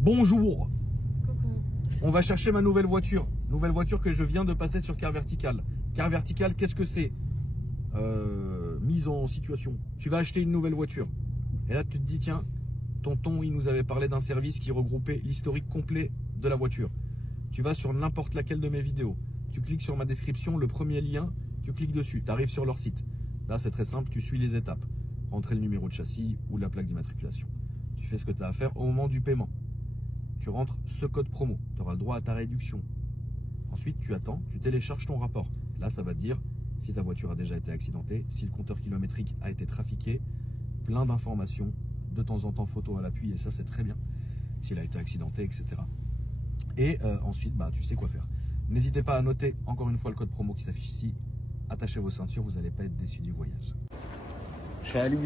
Bonjour. Coucou. On va chercher ma nouvelle voiture. Nouvelle voiture que je viens de passer sur Car Vertical. Car Vertical, qu'est-ce que c'est? Mise en situation. Tu vas acheter une nouvelle voiture. Et là, tu te dis, tiens, tonton, il nous avait parlé d'un service qui regroupait l'historique complet de la voiture. Tu vas sur n'importe laquelle de mes vidéos. Tu cliques sur ma description, le premier lien, tu cliques dessus. Tu arrives sur leur site. Là, c'est très simple, tu suis les étapes. Rentrer le numéro de châssis ou la plaque d'immatriculation. Tu fais ce que tu as à faire au moment du paiement. Tu rentres ce code promo, tu auras le droit à ta réduction. Ensuite, tu attends, tu télécharges ton rapport. Là, ça va te dire si ta voiture a déjà été accidentée, si le compteur kilométrique a été trafiqué, plein d'informations, de temps en temps photo à l'appui, et ça c'est très bien, s'il a été accidenté, etc. Et ensuite, tu sais quoi faire. N'hésitez pas à noter encore une fois le code promo qui s'affiche ici. Attachez vos ceintures, vous n'allez pas être déçus du voyage. Salut,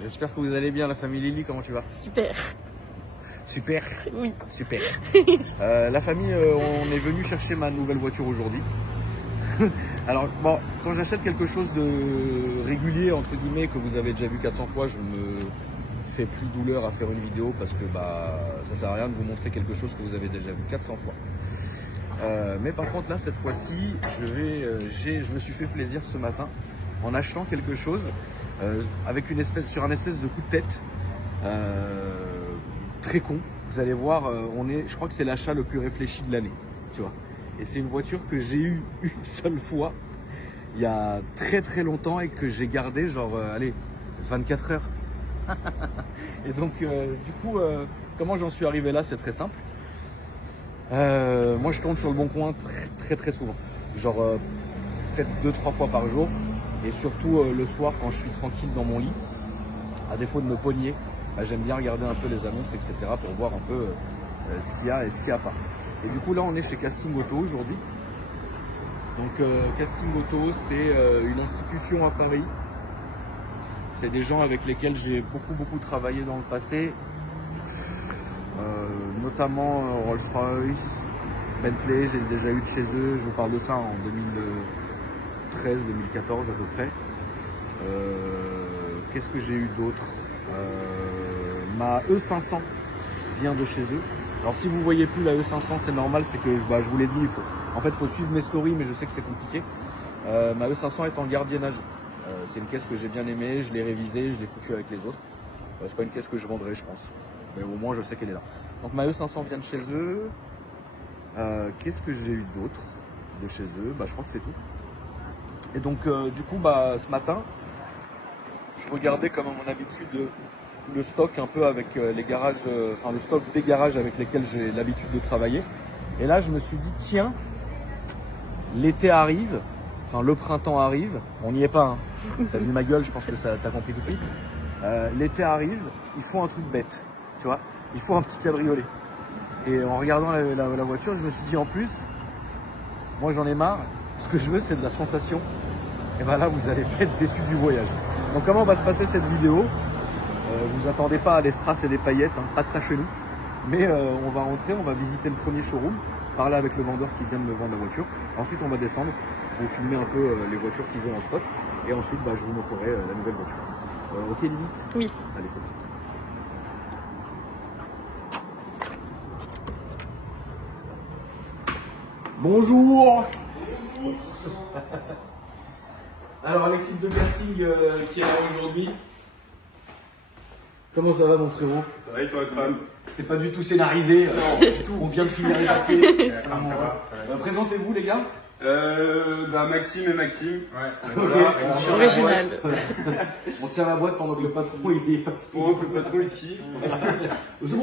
j'espère que vous allez bien la famille Lily, comment tu vas? Super. Super. Oui. Super. La famille, on est venu chercher ma nouvelle voiture aujourd'hui. Alors, bon, quand j'achète quelque chose de régulier, entre guillemets, que vous avez déjà vu 400 fois, je me fais plus douleur à faire une vidéo parce que ça sert à rien de vous montrer quelque chose que vous avez déjà vu 400 fois. Mais par contre, là, cette fois-ci, je me suis fait plaisir ce matin en achetant quelque chose avec sur un espèce de coup de tête. Très con, vous allez voir, je crois que c'est l'achat le plus réfléchi de l'année, tu vois. Et c'est une voiture que j'ai eue une seule fois, il y a très très longtemps et que j'ai gardée genre, 24 heures. Et donc, du coup, comment j'en suis arrivé là, c'est très simple. Moi, je tourne sur le Bon Coin très souvent, genre peut-être 2-3 fois par jour, et surtout le soir quand je suis tranquille dans mon lit, à défaut de me pogner. J'aime bien regarder un peu les annonces, etc. pour voir un peu ce qu'il y a et ce qu'il n'y a pas. Et du coup, là, on est chez Casting Auto aujourd'hui. Donc, Casting Auto, c'est une institution à Paris. C'est des gens avec lesquels j'ai beaucoup travaillé dans le passé. Notamment Rolls-Royce, Bentley, j'ai déjà eu de chez eux. Je vous parle de ça en 2013-2014 à peu près. Qu'est-ce que j'ai eu d'autre? Ma E500 vient de chez eux. Alors si vous voyez plus la E500, c'est normal, c'est que je vous l'ai dit, il faut suivre mes stories, mais je sais que c'est compliqué. Ma E500 est en gardiennage. C'est une caisse que j'ai bien aimée, je l'ai révisée, je l'ai foutue avec les autres. C'est pas une caisse que je vendrai, je pense, mais au moins je sais qu'elle est là. Donc ma E500 vient de chez eux. Qu'est-ce que j'ai eu d'autre de chez eux? Je crois que c'est tout. Et donc du coup, ce matin, je regardais comme à mon habitude le stock un peu avec les garages, le stock des garages avec lesquels j'ai l'habitude de travailler. Et là, je me suis dit, tiens, l'été arrive, le printemps arrive, on n'y est pas, hein. T'as vu ma gueule, je pense que t'as compris tout de suite. L'été arrive, il faut un truc bête, tu vois, il faut un petit cabriolet. Et en regardant la voiture, je me suis dit, en plus, moi j'en ai marre, ce que je veux c'est de la sensation. Et là, vous allez pas être déçus du voyage. Donc comment va se passer cette vidéo? Vous attendez pas à des strass et des paillettes, hein, pas de ça chez nous. Mais on va rentrer, on va visiter le premier showroom, parler avec le vendeur qui vient de me vendre la voiture. Ensuite, on va descendre pour filmer un peu les voitures qu'ils ont en stock. Et ensuite, je vous montrerai la nouvelle voiture. Ok, limite? Oui. Allez, c'est parti. Bonjour. Alors, l'équipe de casting qui est là aujourd'hui. Comment ça va, mon frérot? Ça va et toi, Kram? C'est pas du tout scénarisé, du tout. On vient de finir les papiers. Présentez-vous, les gars. Maxime et Maxime. Okay. Original. On tient la boîte pendant que le patron il est parti. Pendant que le patron il skie. C'est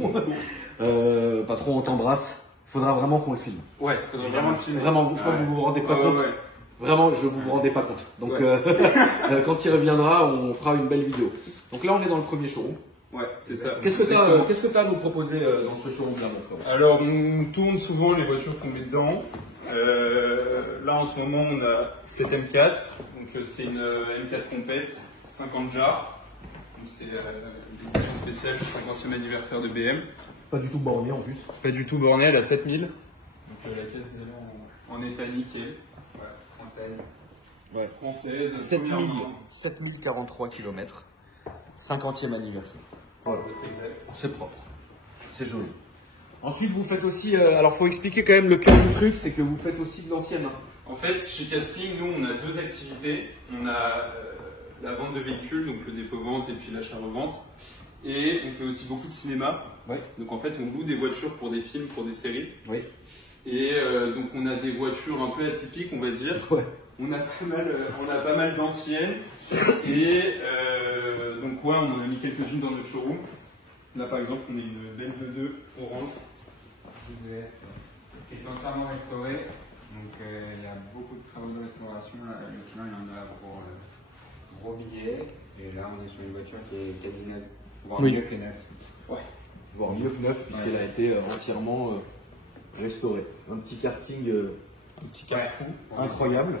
bon. Patron, on t'embrasse. Faudra vraiment qu'on le filme. Ouais, faudra vraiment le filmer. Vraiment, je crois que vous vous rendez pas compte. Vraiment, je vous rendez pas compte. Donc, quand il reviendra, on fera une belle vidéo. Donc là, on est dans le premier showroom. Ouais, c'est ça. Qu'est-ce que tu as à nous proposer dans ce showroom-là, mon frère? Alors, on tourne souvent les voitures qu'on met dedans. Là, en ce moment, on a cette M4. Donc, c'est une M4 Compète, 50 jars. Donc, c'est l'édition spéciale du 50e anniversaire de BM. Pas du tout borné en plus. Pas du tout borné, elle a 7000. Donc, la caisse est vraiment en état nickel. Française. Ouais. Française. 7043 km. 50e anniversaire. Voilà. C'est propre. c'est joli. Ensuite, vous faites aussi, alors faut expliquer quand même le cœur du truc, c'est que vous faites aussi de l'ancienne. En fait, chez Casting, nous, on a deux activités. On a la vente de véhicules, donc le dépôt-vente et puis l'achat-revente. Et on fait aussi beaucoup de cinéma. Ouais. Donc en fait, on loue des voitures pour des films, pour des séries. Oui. Et donc on a des voitures un peu atypiques, on va dire. Ouais. On a pas mal d'anciennes. Et donc ouais, on en a mis quelques-unes dans notre showroom. Là par exemple, on a une belle 2 orange. Qui est entièrement restaurée. Donc il y a beaucoup de travaux de restauration. Le client il en a pour gros billets. Et là on est sur une voiture qui est quasi neuve, voire mieux que neuve. Ouais. Voire mieux que neuf puisqu'elle a été entièrement restaurée. Un petit karting incroyable.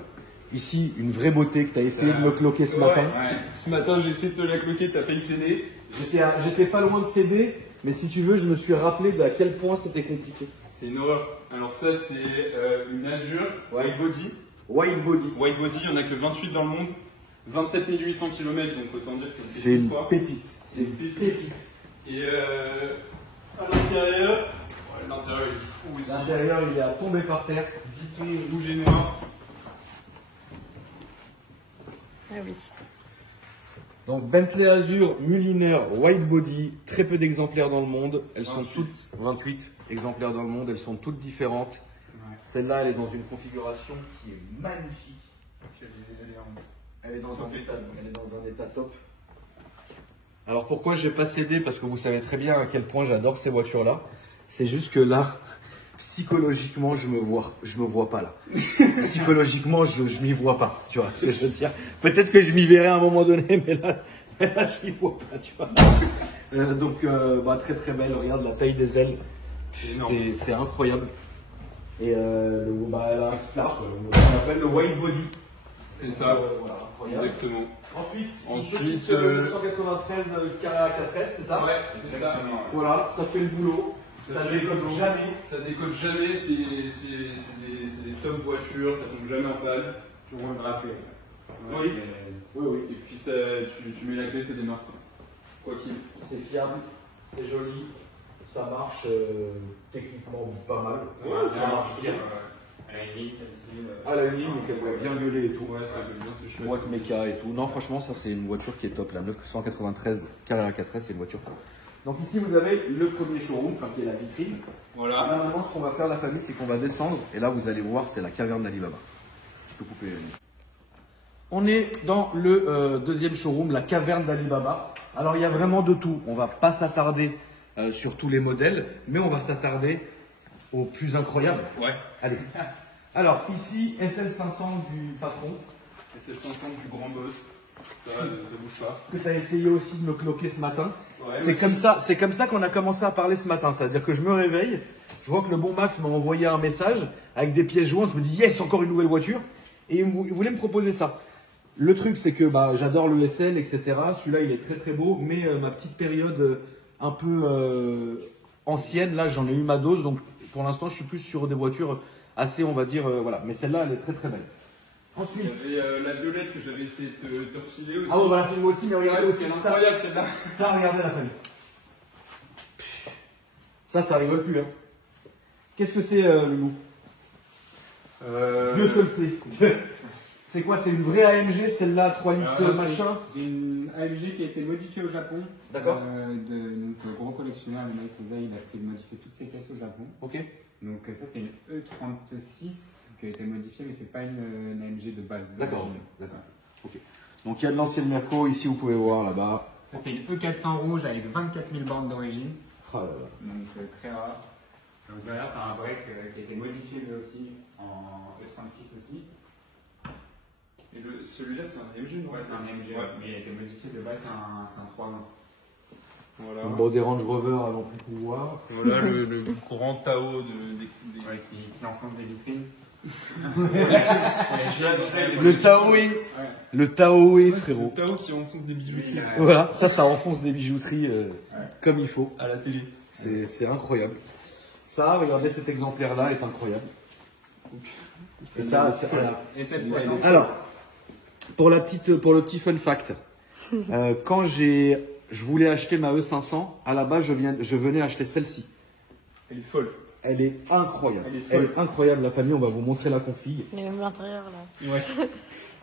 Ici, une vraie beauté que tu as essayé de me cloquer ce matin. Ouais. Ce matin, j'ai essayé de te la cloquer, tu as fait le CD. J'étais pas loin de céder, mais si tu veux, je me suis rappelé à quel point c'était compliqué. C'est une horreur. Alors ça, c'est une Azure White Body. White Body. White Body, il n'y en a que 28 dans le monde. 27 800 km, donc autant dire que c'est une pépite. C'est une pépite. Et à l'intérieur, l'intérieur il est fou aussi. L'intérieur, il est à tomber par terre. Biton rouge et noir. Ah oui. Donc Bentley Azure Mulliner White Body, très peu d'exemplaires dans le monde. Elles sont 28. toutes 28 exemplaires dans le monde, elles sont toutes différentes. Ouais. Celle-là, elle est dans une configuration qui est magnifique. Elle est dans un état top. Alors pourquoi je n'ai pas cédé? Parce que vous savez très bien à quel point j'adore ces voitures-là. C'est juste que là, psychologiquement, je me vois pas là. Psychologiquement, je m'y vois pas. Tu vois ce que je veux dire? Peut-être que je m'y verrai à un moment donné, mais là je m'y vois pas. Tu vois. Donc très très belle. Regarde la taille des ailes. C'est incroyable. Et elle a un kit large, on appelle le white body. C'est ça. Voilà, incroyable. Exactement. Ensuite, Ensuite, 193 4S, c'est ça? Ouais, c'est ça. Voilà, ça fait le boulot. Ça décolle jamais. Ça décolle jamais, c'est des top voitures, ça tombe jamais en panne. Tu roules gratuit. Oui. Oui. Et puis ça, tu mets la clé, ça démarre. Quoi qu'il. C'est fiable, c'est joli, ça marche techniquement pas mal. Ça marche bien. À la limite, celle-ci. À la ligne, mais qu'elle va bien gueuler et tout. Ouais, ça peut bien, c'est chouette. Boîte méca et tout. Non, franchement, ça c'est une voiture qui est top. La 993 Carrera 4S, c'est une voiture top. Donc ici, vous avez le premier showroom, enfin qui est la vitrine. Voilà. Là maintenant, ce qu'on va faire, la famille, c'est qu'on va descendre. Et là, vous allez voir, c'est la caverne d'Alibaba. Je peux couper. On est dans le deuxième showroom, la caverne d'Alibaba. Alors, il y a vraiment de tout. On va pas s'attarder sur tous les modèles, mais on va s'attarder au plus incroyable. Ouais. Allez. Alors, ici, SL500 du patron. Et c'est 500 du grand boss. Ça bouge pas. Que tu as essayé aussi de me cloquer ce matin. Ouais, c'est comme ça qu'on a commencé à parler ce matin. C'est-à-dire que je me réveille, je vois que le bon Max m'a envoyé un message avec des pièces jointes. Je me dis yes, encore une nouvelle voiture. Et il voulait me proposer ça. Le truc, c'est que j'adore le SL, etc. Celui-là, il est très très beau. Mais ma petite période un peu ancienne, là, j'en ai eu ma dose. Donc pour l'instant, je suis plus sur des voitures assez, on va dire, voilà. Mais celle-là, elle est très très belle. Ensuite, il y avait la violette que j'avais essayé de te refiler aussi. ah on va la filmer aussi, mais regardez aussi. C'est incroyable celle-là. Ça, regardez la famille. Ça rigole plus. Hein. Qu'est-ce que c'est, Loulou? Dieu seul sait. C'est quoi? C'est une vraie AMG, celle-là, 3 litres machin? C'est une AMG qui a été modifiée au Japon. D'accord. Donc, le gros collectionneur, le mec il a fait modifier toutes ses caisses au Japon. Ok. Donc, ça, c'est une E36 qui a été modifiée, mais c'est pas une AMG de base. D'accord. Ok. Donc, il y a de l'ancienne Merco, ici, vous pouvez voir là-bas. Ça, c'est une E400 rouge avec 24 000 bornes d'origine. Oh là là. Donc, très rare. Donc, voilà, tu as un break qui a été modifié lui aussi en E36 aussi. Et celui-là, c'est un AMG, non? Ouais, c'est un AMG, Ouais. mais il a été modifié de base, c'est un 3 ans. Voilà. Bon, des Range Rover à non plus pouvoir. Voilà le grand Tao des... Ouais, qui enfonce des vitrines. Le Taoé, frérot. Le Tao qui enfonce des bijouteries Voilà, ça enfonce des bijouteries comme il faut. à la télé. C'est incroyable. Ça, regardez, cet exemplaire-là est incroyable. Et ça, voilà. Et cette 60. Alors, pour le petit fun fact, quand j'ai je voulais acheter ma E500. À la base, je venais acheter celle-ci. Elle est folle. Elle est incroyable. Elle est Elle folle. est incroyable, la famille. On va vous montrer la config. Mais même l'intérieur là. Ouais.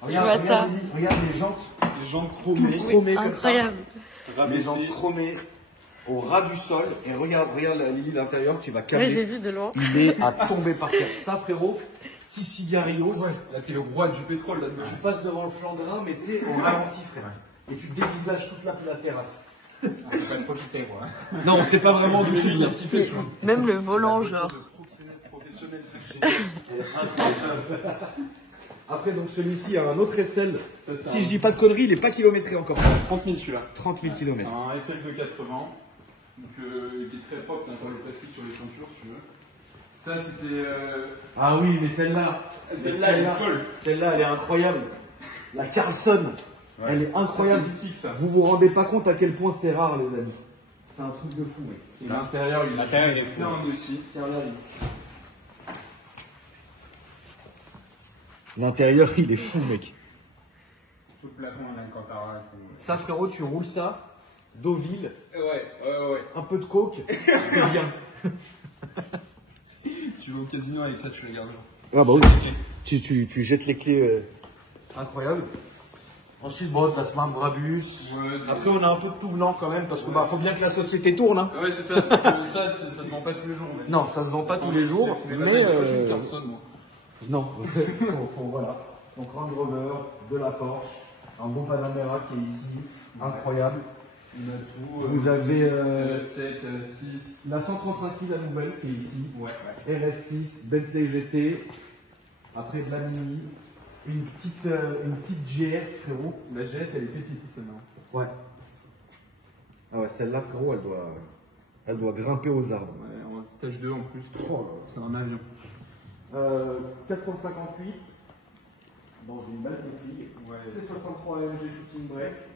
Regarde ça. Regarde les jantes. Les jantes Toutes chromées, chromées comme ça. Incroyable. Les jantes rabaissées. chromées au ras du sol. Et regarde la Lily l'intérieur. Tu vas Ouais, calmer. j'ai vu de loin. Il est à tomber par terre. Ça, frérot, petit cigarillos. Ouais. Là, t'es le roi du pétrole là-dedans. Tu passes devant le Flandrin, mais tu sais, au ralenti, frère. Et tu dévisages toute la terrasse. Ah, faut pas le profiter, quoi. Non, c'est pas vraiment du tout bien. ce qu'il fait, tu vois. Même le volant, genre. De proxénète professionnel, c'est génial. Après, donc celui-ci a un autre SL. Ça, c'est Si un- je dis pas de conneries, il est pas kilométré encore. 30 000 celui-là. 30 000 C'est km. un SL de 80, donc qui est très propre, t'as pas le plastique sur les ceintures, si tu veux. Ça, c'était. Ah oui, mais celle-là. Celle-là, elle est folle. Celle-là, elle est incroyable. La Carlson. Elle est incroyable. Ça, c'est mythique, ça. Vous vous rendez pas compte à quel point c'est rare, les amis. C'est un truc de fou, mec. Et l'intérieur, il L'intérieur, il est est fou. bien aussi. Tiens, là, l'intérieur, il est fou, mec. Tout le plafond, on a le Cantara. Ça, frérot, tu roules ça. Deauville, Ouais. un peu de coke, c'est bien. Tu vas au casino avec ça, tu les gardes. Ah bah oui. Tu jettes les clés. Incroyable. Ensuite, bon, t'as ce Brabus. Ouais, Après, on a un peu de tout venant quand même, parce que faut bien que la société tourne. Hein. ouais, c'est ça. Ça se vend pas tous les jours. Mais... Non, ça se vend pas tous les jours, Mais mais j'ai une Carlson, moi. non. Voilà. Donc Range Rover, de la Porsche, un bon Panamera qui est ici, incroyable. On a tout. Vous avez 7, 6. la 135i, la nouvelle qui est ici, Ouais. RS6, Bentley GT, après de la Mini, une petite GS, frérot. La GS, elle est pépite, celle-là. Ouais. Ah ouais, celle-là, frérot, elle doit grimper aux arbres. Ouais, en stage 2 en plus. Oh, C'est un avion. 458 dans une belle config. Ouais. C63 AMG Shooting Brake.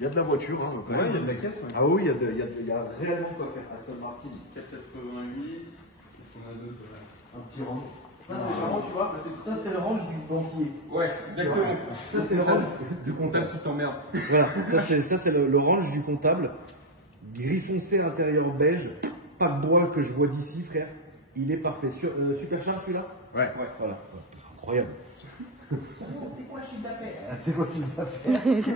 Il y a de la voiture, hein, quand Ouais, même. il y a de la caisse, ouais. Ah oui, il y a réellement quoi faire. Aston Martin, 488. Qu'est-ce qu'on a d'autre là? un petit range. Ça, c'est vraiment, tu vois, ça, c'est le range du banquier. Ouais, exactement. Ça, c'est le range Du comptable qui t'emmerde. Voilà, ça, c'est le range du comptable. Gris foncé, intérieur beige. Pas de bois que je vois d'ici, frère. Il est parfait. Supercharge, celui-là? Ouais. Voilà. Incroyable. C'est quoi le chiffre d'affaires? C'est quoi le chiffre d'affaires?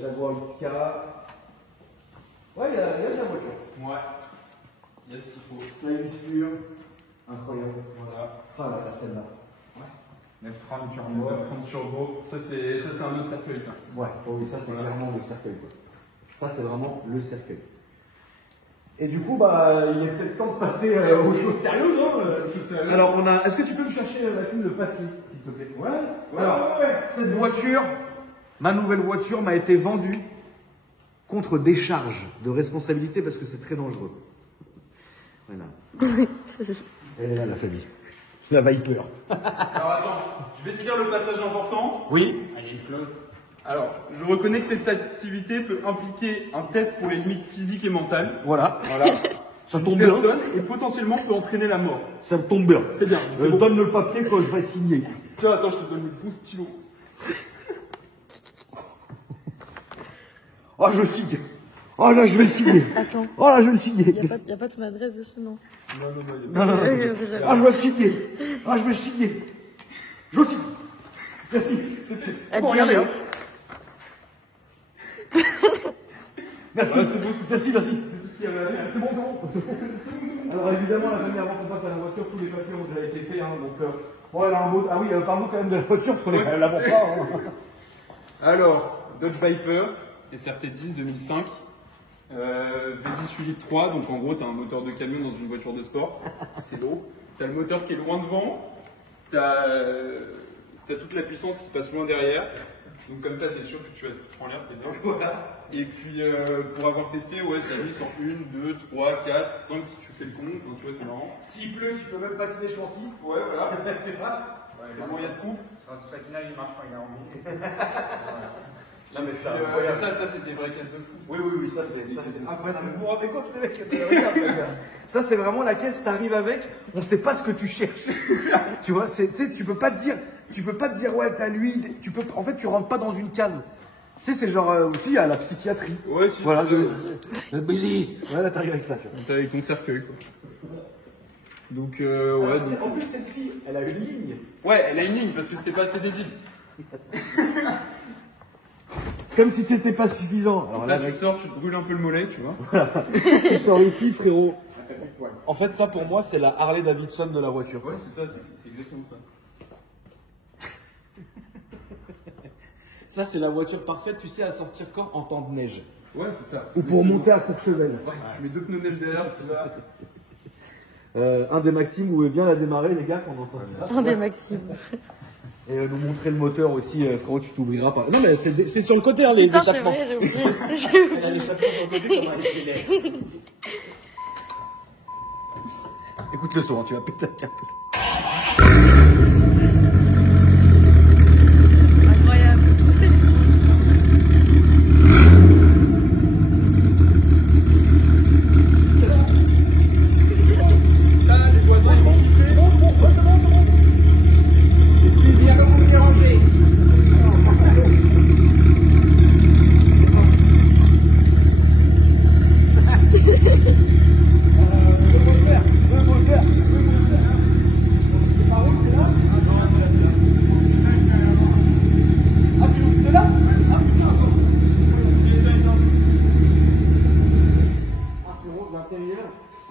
Jaguar XK. Ouais, il y a de la voiture. Ouais. Il y a ce qu'il faut. La Inspire. Incroyable. Voilà. Ah là, celle-là. 930 On turbo. a 30 turbo. Ça, c'est un autre cercueil, ça. Ouais, oh oui, ça c'est Voilà. clairement le cercueil. Quoi. Ça c'est vraiment le cercueil. Et du coup, bah, il est peut-être temps de passer aux choses sérieuses. Hein. Alors, est-ce que tu peux me chercher, Maxime, le papier, s'il te plaît? Ouais. Alors, cette voiture, ma nouvelle voiture, m'a été vendue contre décharge de responsabilité parce que c'est très dangereux. Voilà. Elle est là, la famille. La Viper. Alors attends, je vais te lire le passage important. Oui. Ah, il y a une clause. Alors, je reconnais que cette activité peut impliquer un test pour les limites physiques et mentales. Voilà. Ça tombe Une bien. personne et potentiellement peut entraîner la mort. Ça tombe bien. C'est bien. C'est bon. Donne le papier quand je vais signer. Tiens, attends, je te donne le bon stylo. Oh, je le signe. Oh là, je vais le signer. Attends, Oh là, je vais le signer. il n'y a pas ton adresse dessus, non? Non, Non. Ok, on sait jamais. Ah, je vais le signer. Ah, je vais le signer. Je le signe. Merci. c'est fait. Bon, regardez. Hein. Merci. Ah, c'est bon, Merci. C'est tout ce qu'il y avait à dire. C'est bon. Alors évidemment, la famille, avant qu'on passe à la voiture, tous les papiers ont déjà été faits. Hein, donc, bon, elle a un beau... Ah oui, parlons quand même de la voiture, parce qu'on est quand même là-bas. Hein. Alors, Dodge Viper, SRT10 2005, V10 8 litres 3, donc en gros, tu as un moteur de camion dans une voiture de sport, c'est lourd. Tu as le moteur qui est loin devant, tu as toute la puissance qui passe loin derrière, donc comme ça, tu es sûr que tu vas te foutre en l'air, c'est bien. Voilà. Et puis, pour avoir testé, ouais, ça glisse en 1, 2, 3, 4, 5 si tu fais le con, donc tu vois, c'est marrant. S'il pleut, tu peux même patiner jusqu'en 6. Ouais, voilà. Tu vois. Vraiment, il y a de coups. Quand ce patinage, il marche quand il est en ville. Là, mais ça, Ça, c'est des vraies caisses de fou. Oui, ça c'est incroyable. Vous vous rendez compte, les mecs? Regarde, les gars. Ça, c'est vraiment la caisse, t'arrives avec, on sait pas ce que tu cherches. Tu vois, tu sais, tu peux pas te dire, ouais, t'as l'huile, en fait, tu rentres pas dans une case. Tu sais, c'est genre aussi à la psychiatrie. Ouais, si, Voilà, c'est baiser. Voilà, t'arrives avec ça. Tu vois. T'es avec ton cercueil, quoi. Donc, ouais. Ah, Donc... en plus, celle-ci, elle a une ligne. Ouais, elle a une ligne parce que c'était pas assez débile. Comme si c'était pas suffisant. Alors Ça, là, tu sors, tu te brûles un peu le mollet, tu vois. tu sors ici, frérot. En fait, ça pour moi, c'est la Harley Davidson de la voiture. Ouais, c'est ça, c'est exactement ça. Ça, c'est la voiture parfaite, tu sais, à sortir quand en temps de neige. Ouais, c'est ça. Ou pour monter à Courchevel. Ouais, tu mets deux pneus neige derrière, tu vas. Un des Maximes, vous voulez bien la démarrer, les gars, qu'on entend ça. Un des Maximes. Et nous montrer le moteur aussi, frérot, tu t'ouvriras pas. Non, mais c'est sur le côté, hein, les Putain, c'est échappements. vrai, j'ai oublié. J'ai Il y a oublié. l'échappement sur le côté, comme un SLR. Écoute le son, hein, tu vas péter un câble. Incroyable.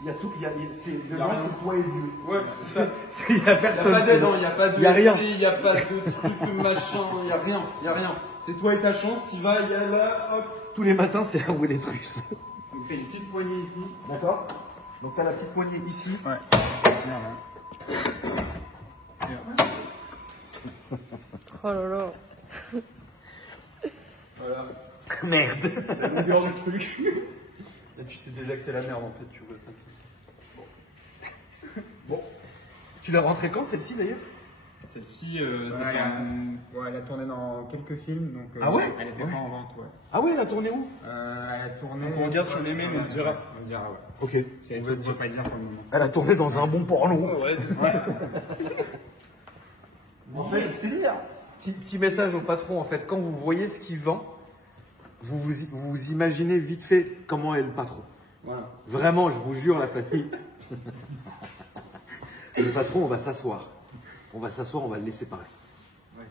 Il y a tout, c'est dedans, c'est toi et Dieu. Ouais, c'est ça. Il y a personne. Il n'y a pas d'aide, il n'y a pas de Y a rien. il n'y a pas de truc machin, il n'y a rien, il n'y a rien. C'est toi et ta chance, tu vas, il y a là, hop. Tous les matins, c'est là où est les trucs. Donc t'as une petite poignée ici. D'accord. Donc t'as la petite poignée ici. Ouais. Oh là là. Voilà, Merde. la longueur du truc. Et tu sais déjà que c'est la merde en fait, tu veux ça. Bon. Tu l'as rentrée quand celle-ci d'ailleurs? Celle-ci, ça Ouais, fait un... elle a tourné dans quelques films, donc Ah ouais elle était Ouais. pas en vente, ouais. Ah ouais, elle a tourné où? Elle a tourné. Faut qu'on regarde sur les mails, on dira. On dira, ouais. Ok. C'est tout, on peut pas dire pour le moment. Elle a tourné dans un bon porno. Ouais, c'est ça. En fait, c'est bien. Petit message au patron, en fait, quand vous voyez ce qu'il vend, vous imaginez vite fait comment est le patron. Voilà. Vraiment, je vous jure, la famille. Le patron, on va s'asseoir. On va s'asseoir, on va le laisser parler.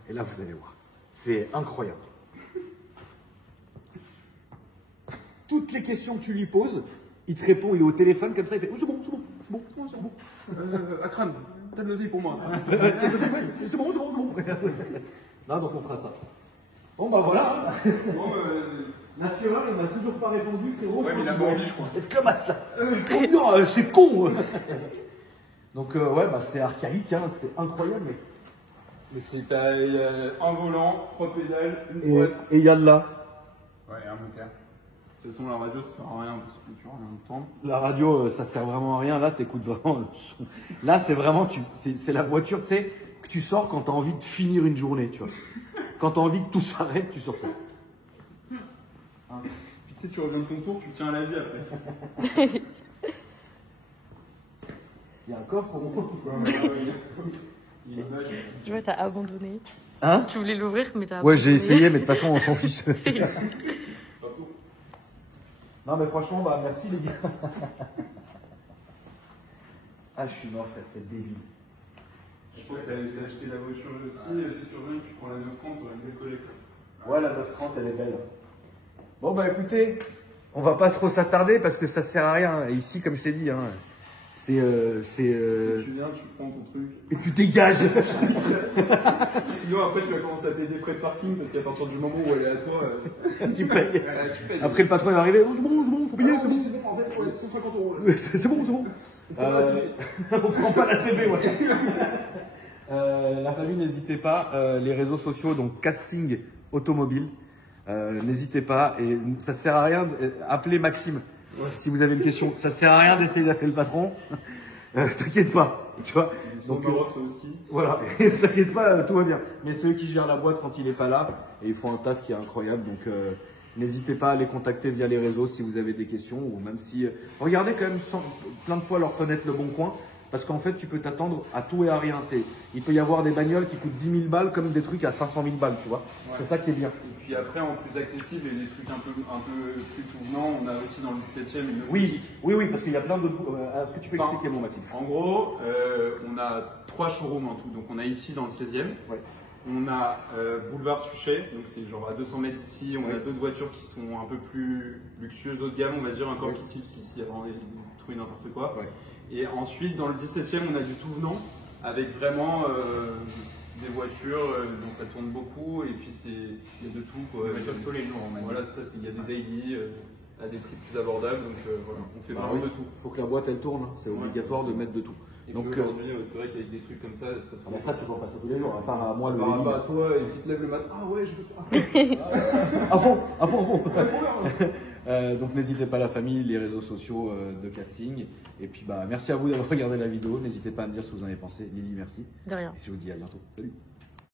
Et là, vous allez voir. C'est incroyable. Toutes les questions que tu lui poses, il te répond, il est au téléphone comme ça, il fait oh, c'est bon, c'est bon, c'est bon, c'est bon, c'est bon. Akram, t'as de l'oseille pour moi. C'est bon, c'est bon, c'est bon. Non, donc on fera ça. Bon, bah voilà. Bon, La serrure, il m'a toujours pas répondu, frérot. ouais, mais il a pas envie, je crois. Et comme ça. Oh non, c'est con. Donc, ouais, bah c'est archaïque, hein, c'est incroyable. Mais c'est un volant, 3 pédales, une Et boîte. il y a de là. Ouais, un moteur. De toute façon, la radio, ça sert à rien parce que tu vois, rien entendre. La radio, ça sert vraiment à rien. Là, t'écoutes vraiment le son. Là, c'est vraiment, c'est la voiture, tu sais, que tu sors quand t'as envie de finir une journée, tu vois. Quand t'as envie que tout s'arrête, tu sors ça. Hein. Puis tu sais, tu reviens de ton tour, tu tiens à la vie après. Il y a un coffre au moins. Il est vache. Tu vois, t'as abandonné. Hein? Tu voulais l'ouvrir, mais t'as Ouais, abandonné. j'ai essayé, mais de toute façon, on s'en fiche. Non, mais franchement, bah, merci les gars. Ah, je suis mort, frère, c'est débile. Je pense que t'as acheté la voiture aussi. Si tu reviens, tu prends la 930 pour la décoller. Ouais, la 930, elle est belle. Bon, bah écoutez, on va pas trop s'attarder parce que ça sert à rien. Et ici, comme je t'ai dit, hein, Tu viens, tu prends ton truc. Et tu dégages. Sinon, après, tu vas commencer à payer des frais de parking parce qu'à partir du moment où elle est à toi, Tu payes. tu payes. Après, le patron est arrivé. Oh, c'est bon, faut payer, c'est bon. C'est bon, en fait, ouais, 150 €. C'est bon, c'est bon. On prend pas la CB, ouais. La famille, n'hésitez pas. Les réseaux sociaux, donc casting automobile. N'hésitez pas. Et ça sert à rien. Appelez Maxime si vous avez une question. Ça sert à rien d'essayer d'appeler le patron. T'inquiète pas. Tu vois. Donc, Maroc, c'est au ski. Voilà. T'inquiète pas, tout va bien. Mais ceux qui gèrent la boîte quand il n'est pas là, et ils font un taf qui est incroyable. Donc n'hésitez pas à les contacter via les réseaux si vous avez des questions ou même si. Regardez quand même plein de fois leur fenêtre Le Bon Coin. Parce qu'en fait, tu peux t'attendre à tout et à rien. Il peut y avoir des bagnoles qui coûtent 10 000 balles comme des trucs à 500 000 balles, tu vois. Ouais. C'est ça qui est bien. Et puis après, en plus accessible et des trucs un peu plus tout venant, on a aussi dans le 17e une autre Oui, boutique. oui, parce qu'il y a plein d'autres. Est-ce que tu peux Enfin, expliquer, mon Maxime? En gros, on a 3 showrooms en tout. Donc on a ici dans le 16e. Ouais. On a Boulevard Suchet, donc c'est genre à 200 mètres d'ici. On a d'autres voitures qui sont un peu plus luxueuses, haut de gamme, on va dire, encore qu'ici, parce qu'ici, il y a vraiment tout et n'importe quoi. Ouais. Et ensuite, dans le 17e, on a du tout venant, avec vraiment des voitures dont ça tourne beaucoup. Et puis, il y a de tout, quoi. Des voitures de tous les jours, on m'a dit. Voilà, c'est ça, il y a des daily à des prix plus abordables. Donc voilà, on fait vraiment de tout. Il faut que la boîte elle tourne, c'est obligatoire de mettre de tout. Et donc puis aujourd'hui, c'est vrai qu'avec des trucs comme ça, c'est pas trop. ça, tu vois pas ça tous les jours, à part à moi le Par midi. rapport à toi, et qui te lève le matin, ah ouais, je veux ça. À fond. Donc n'hésitez pas, la famille, les réseaux sociaux de casting. Et puis merci à vous d'avoir regardé la vidéo. N'hésitez pas à me dire ce que vous en avez pensé. Lily, merci. De rien. Et je vous dis à bientôt. Salut.